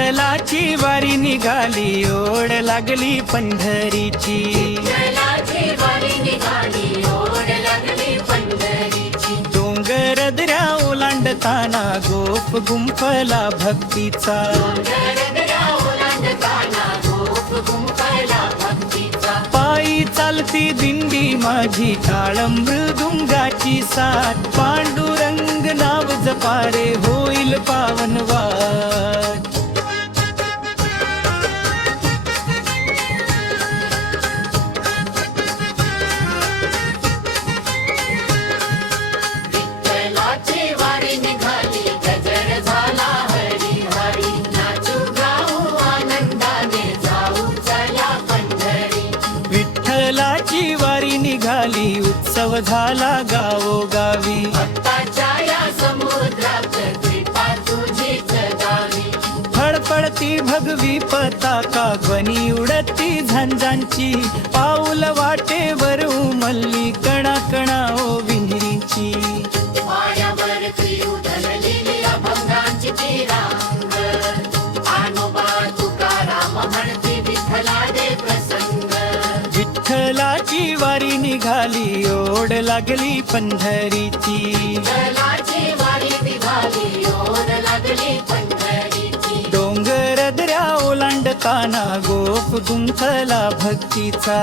विठ्ठलाची वारी निघाली ओढ लागली पंढरीची. डोंगर दऱ्या ओलांडताना गोप गुंफला भक्तीचा. पायी चालती दिंडी माझी टाळ मृदुंगाची साथ. पांडुरंग नाव जपारे होईल पावनवाद विठ्ठलाची वारी निघाली उत्सव झाला गावोगावी. फडफडती भगवी पताका ध्वनी उडती झंझांची. पाऊल वाटेवर उमलली कणा कणा विठ्ठलाची वारी निघाली ओढ लागली पंढरीची. डोंगर दऱ्या ओलांडताना गोप गुंफला भक्तीचा.